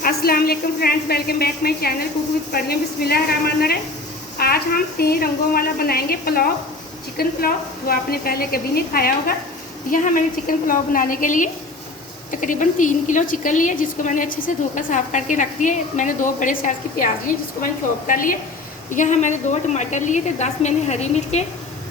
अस्सलाम वालेकुम friends, welcome back my channel cook with Parveen. बिस्मिल्लाहिर्रहमानिर्रहीम। आज हम 3 रंगों वाला बनाएंगे पुलाव, चिकन पुलाव, जो आपने पहले कभी नहीं खाया होगा। यहाँ मैंने चिकन पुलाव बनाने के लिए तकरीबन 3 किलो चिकन लिए, जिसको मैंने अच्छे से धोकर साफ़ करके रख दिए। मैंने 2 बड़े साइज़ की प्याज लिए, जिसको मैंने चॉप कर लिए। यहाँ मैंने 2 टमाटर लिए थे, 10 मैंने हरी मिर्चें,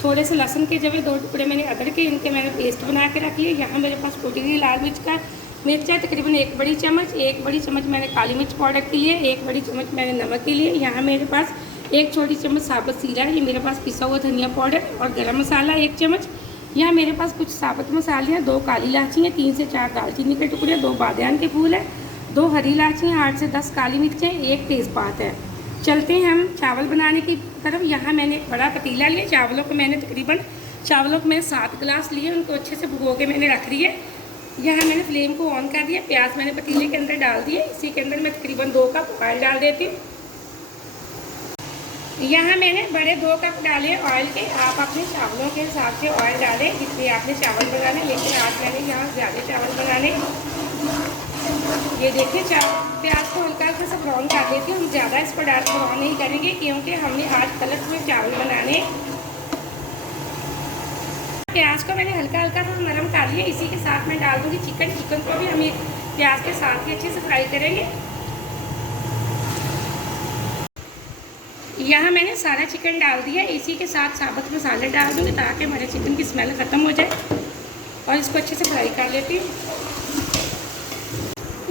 थोड़े से लहसुन के जवे, 2 टुकड़े मैंने अदरक के, इनके मैंने पेस्ट बना के रख लिए। यहाँ मेरे पास कुटी हुई लाल मिर्च का मिर्च है तकरीबन 1 बड़ी चम्मच। 1 बड़ी चम्मच मैंने काली मिर्च पाउडर के लिए, 1 बड़ी चम्मच मैंने नमक के लिए। यहाँ मेरे पास 1 छोटी चम्मच साबुत जीरा है, ये मेरे पास पिसा हुआ धनिया पाउडर और गरम मसाला 1 चम्मच। यहाँ मेरे पास कुछ साबुत मसाले हैं, 2 काली इलायची हैं, 3 से 4 दालचीनी के टुकड़े, 2 बादियान के फूल हैं, 2 हरी इलायची हैं, 8 से 10 काली मिर्चें, 1 तेज़पात है। चलते हैं हम चावल बनाने की तरफ। यहाँ मैंने एक बड़ा पतीला लिया। चावलों को मैंने 7 गिलास लिए, उनको अच्छे से भिगो के मैंने रख दिए। यहाँ मैंने फ्लेम को ऑन कर दिया, प्याज मैंने पतीले के अंदर डाल दिए। इसी के अंदर मैं तकरीबन 2 कप ऑयल डाल देती हूँ। यहाँ मैंने बड़े 2 कप डाले ऑयल के। आप अपने चावलों के हिसाब से ऑयल डालें जितने आपने चावल बनाने, लेकिन आज मैंने यहाँ ज़्यादा चावल बनाने। ये देखिए प्याज को हल्का हल्का सा ब्राउन कर देती हूँ। हम ज़्यादा इसको डार्क ब्राउन नहीं करेंगे, क्योंकि हमने आज कलरफुल चावल बनाने। प्याज को मैंने हल्का हल्का सा नरम कर लिया। इसी के साथ मैं डाल दूँगी चिकन। चिकन को भी हम प्याज के साथ ही अच्छे से फ्राई करेंगे। यहाँ मैंने सारा चिकन डाल दिया। इसी के साथ साबुत मसाले डाल दूँगी ताकि हमारे चिकन की स्मेल ख़त्म हो जाए, और इसको अच्छे से फ्राई कर लेती हूँ।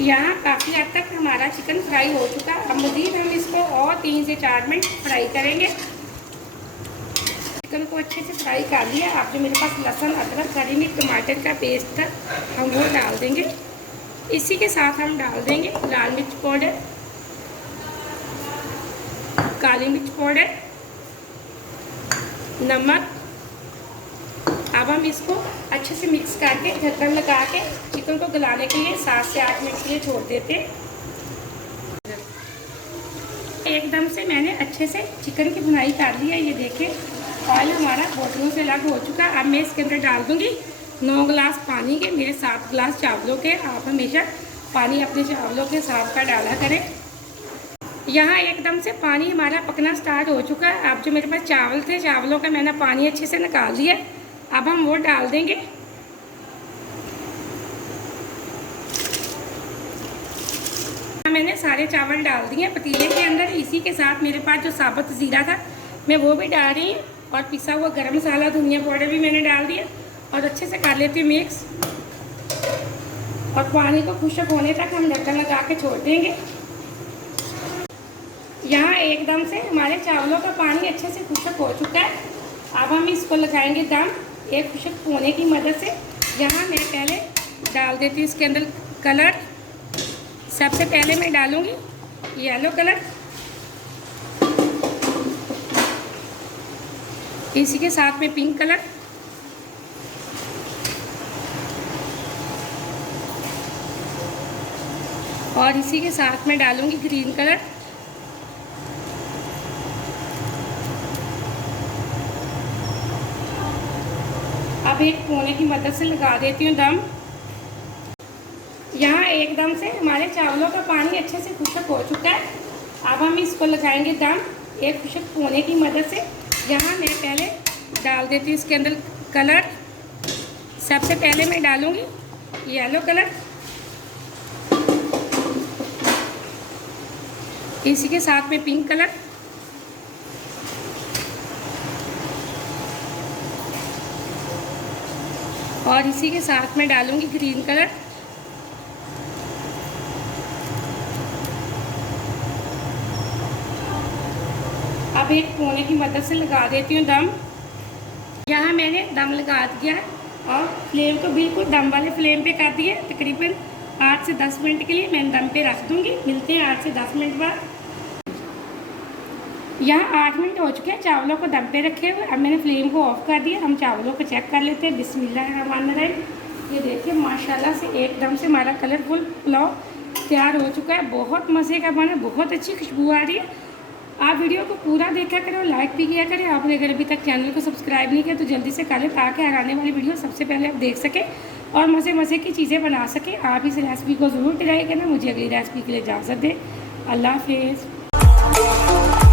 यहाँ काफ़ी हद तक हमारा चिकन फ्राई हो चुका है। अब मज़ीद हम इसको और 3 से 4 मिनट फ्राई करेंगे। चिकन को अच्छे से फ्राई कर लिया। आप जो मेरे पास लहसुन, अदरक, हरी मिर्च, टमाटर का पेस्ट था, हम वो डाल देंगे। इसी के साथ हम डाल देंगे लाल मिर्च पाउडर, काली मिर्च पाउडर, नमक। अब हम इसको अच्छे से मिक्स करके ढक्कन लगा के चिकन को गलाने के लिए 7 से 8 मिनट के लिए छोड़ देते हैं। एकदम से मैंने अच्छे से चिकन की भुनाई कर ली है। ये देखिए ऑयल हमारा बोतलों से अलग हो चुका है। अब मैं इसके अंदर डाल दूंगी 9 गिलास पानी के, मेरे 7 गिलास चावलों के। आप हमेशा पानी अपने चावलों के हिसाब का डाला करें। यहाँ एकदम से पानी हमारा पकना स्टार्ट हो चुका है। अब जो मेरे पास चावल थे, चावलों का मैंने पानी अच्छे से निकाल दिया। अब हम वो डाल देंगे। मैंने सारे चावल डाल दिए पतीले के अंदर। इसी के साथ मेरे पास जो साबुत जीरा था मैं वो भी डाल रही हूँ, और पिसा हुआ गरम मसाला, धनिया पाउडर भी मैंने डाल दिया, और अच्छे से कर लेती हूँ मिक्स। और पानी को खुश्क होने तक हम ढक्कन लगा के छोड़ देंगे। यहाँ एकदम से हमारे चावलों का पानी अच्छे से खुश्क हो चुका है। अब हम इसको लगाएंगे दम एक खुश्क होने की मदद से। यहाँ मैं पहले डाल देती हूँ इसके अंदर कलर। सबसे पहले मैं डालूँगी येलो कलर, इसी के साथ में पिंक कलर, और इसी के साथ में डालूंगी ग्रीन कलर। अब एक कोने की मदद से लगा देती हूँ दम। यहाँ एकदम से हमारे चावलों का पानी अच्छे से खुश्क हो चुका है। अब हम इसको लगाएंगे दम एक खुश्क कोने की मदद से। यहाँ मैं पहले डाल देती हूँ इसके अंदर कलर। सबसे पहले मैं डालूँगी येलो कलर, इसी के साथ में पिंक कलर, और इसी के साथ में डालूँगी ग्रीन कलर। अब एक कोने की मदद से लगा देती हूँ दम। यहाँ मैंने दम लगा दिया है, और फ्लेम को बिल्कुल दम वाले फ्लेम पे कर दिया। तकरीबन 8 से 10 मिनट के लिए मैं दम पे रख दूँगी। मिलते हैं 8 से 10 मिनट बाद। यहाँ 8 मिनट हो चुके हैं चावलों को दम पे रखे हुए। अब मैंने फ्लेम को ऑफ कर दिया। हम चावलों को चेक कर लेते हैं। बिस्मिल्लाहिर्रहमानिर्रहीम। ये देखिए माशाल्लाह से एकदम से हमारा कलरफुल पुलाव तैयार हो चुका है। बहुत मज़े का बना, बहुत अच्छी खुशबू आ रही है। आप वीडियो को पूरा देखा करें और लाइक भी किया करें। आपने अगर अभी तक चैनल को सब्सक्राइब नहीं किया तो जल्दी से कर लें, ताकि आने वाली वीडियो सबसे पहले आप देख सकें। और मज़े मज़े की चीज़ें बना सकें। आप इस रेसिपी को ज़रूर ट्राई करना। मुझे अगली रेसिपी के लिए इजाज़त दें। अल्लाह हाफिज़।